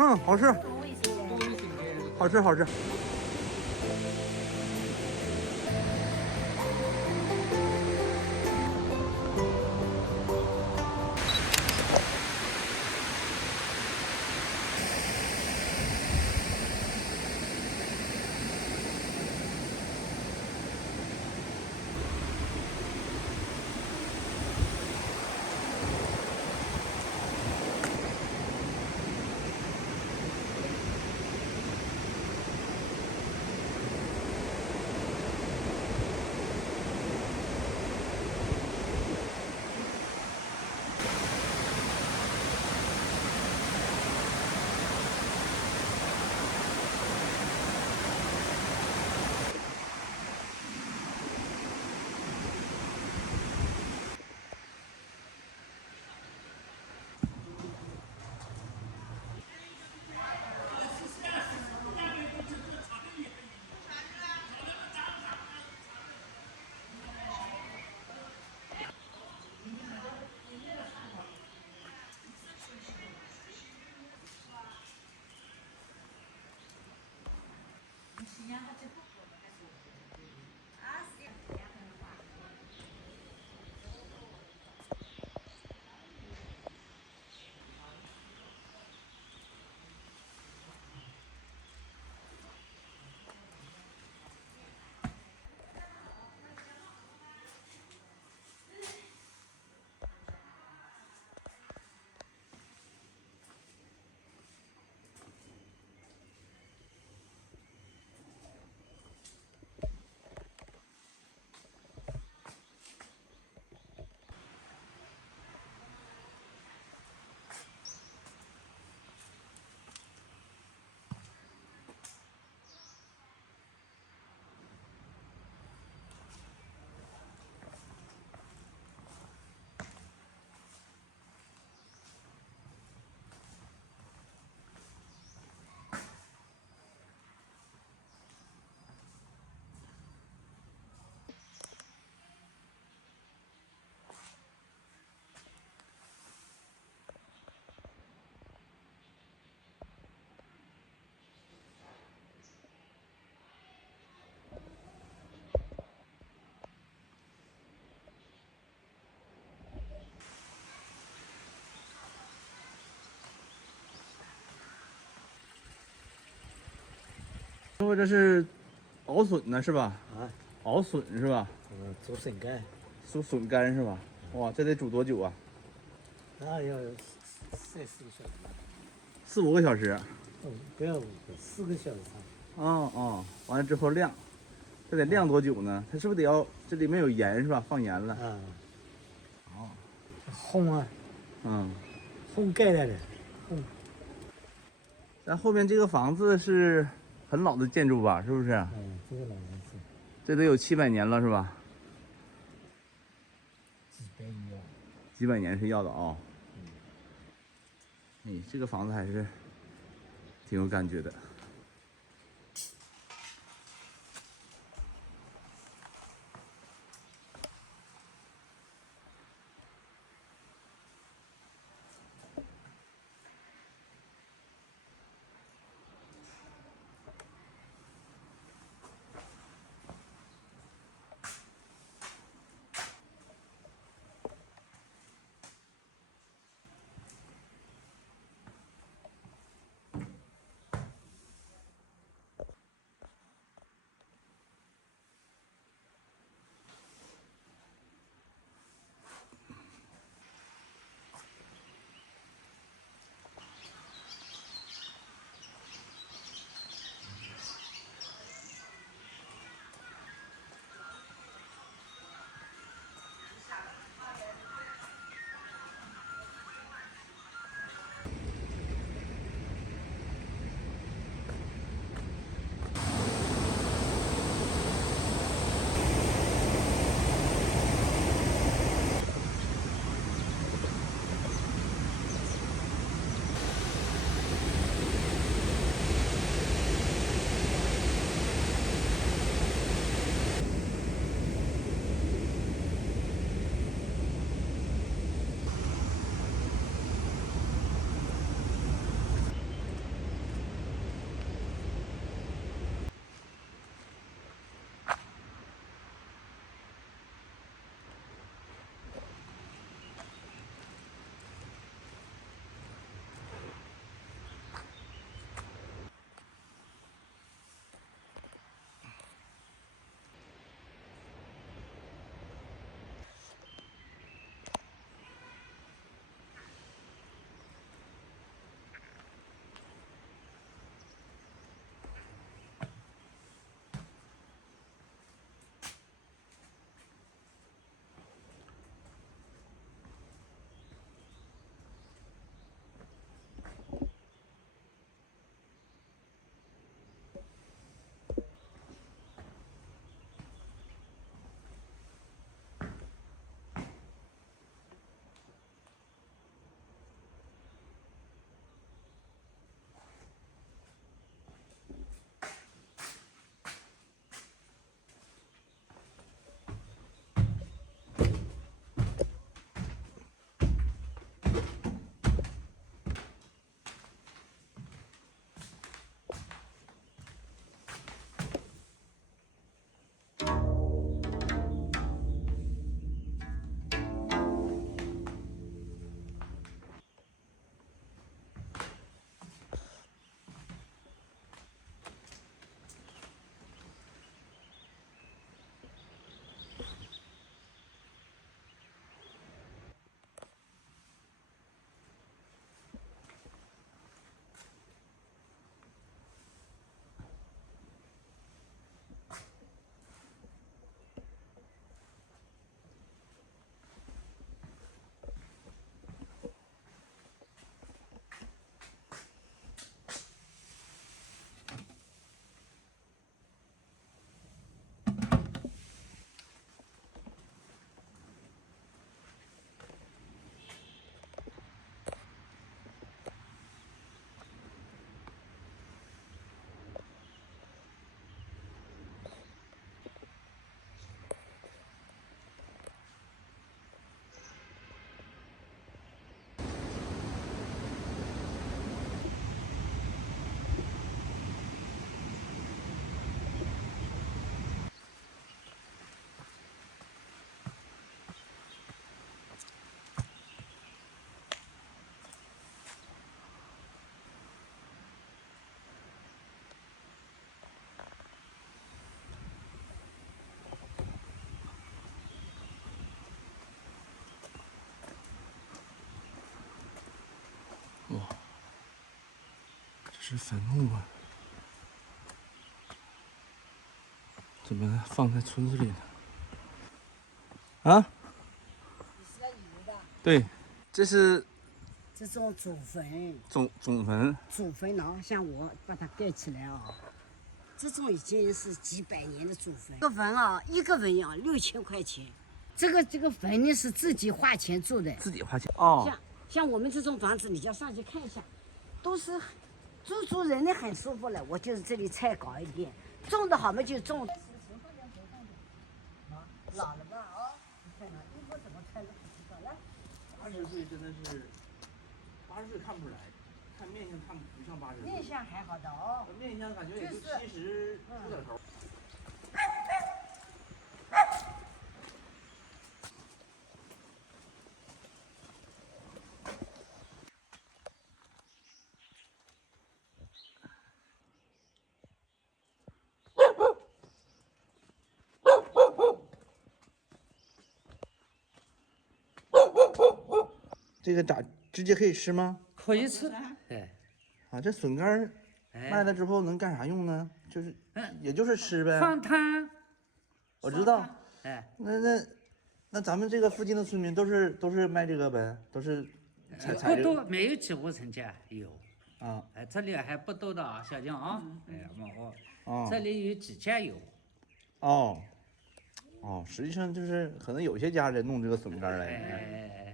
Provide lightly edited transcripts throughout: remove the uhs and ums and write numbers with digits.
嗯，好吃，多一些。好吃，好吃。师傅，这是熬笋呢，是吧？啊，熬笋是吧？做笋干，煮笋干是吧？哇，这得煮多久啊？那要3、4个小时，4、5个小时。不要5个，4个小时差不完了之后晾，这得晾多久呢？它是不是得要这里面有盐是吧？放盐了。多。啊，哦，烘啊，嗯，烘盖来的，烘。咱后面这个房子是很老的建筑吧？是不是？这个老房子这得有700年了是吧？几百年。几百年是要的啊。这个房子还是挺有感觉的。是坟墓啊？怎么放在村子里呢？啊？你是来游的？对，这是这种祖坟，祖坟。祖坟呢，像我把它盖起来啊，这种已经是几百年的祖坟。这个坟啊，一个坟要6000块钱。这个坟呢是自己花钱做的，自己花钱哦。像我们这种房子，你就上去看一下，都是住人呢很舒服了。我就是这里菜高一点，种的好嘛就种。老了吧哦，你看看衣服怎么穿的不知道了。80岁真的是，80岁看不出来，看面相看不像80岁。面相还好的哦，面相感觉也就70出点头。这个咋直接可以吃吗？可以吃。哎，啊，这笋干儿卖了之后能干啥用呢？就是，也就是吃呗。放汤。我知道。哎，那咱们这个附近的村民都是卖这个呗，都是采不这个。多，没有几户人家有。啊。哎，这里还不多的啊，小江啊。哎，我哦。这里有几家有。哦。哦，实际上就是可能有些家人弄这个笋干来。哎。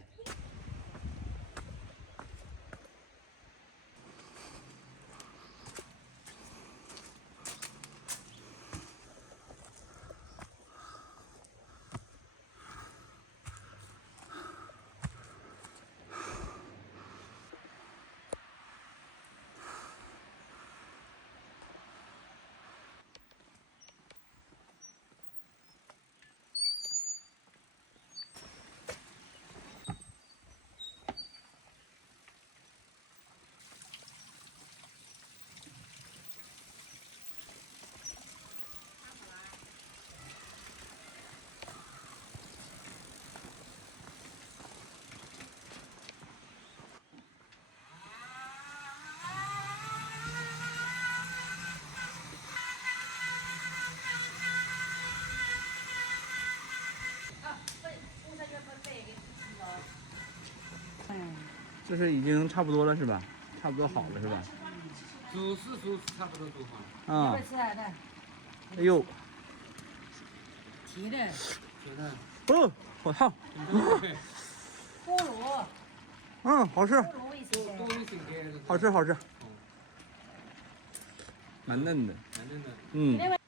这是已经差不多了是吧？差不多好了是吧？煮是差不多煮好了。啊。吃来的，哎呦。提的，觉得。哦，好烫。菠萝，好吃。菠萝味噌的。多一些给。好吃。蛮嫩的。蛮嫩的。嗯。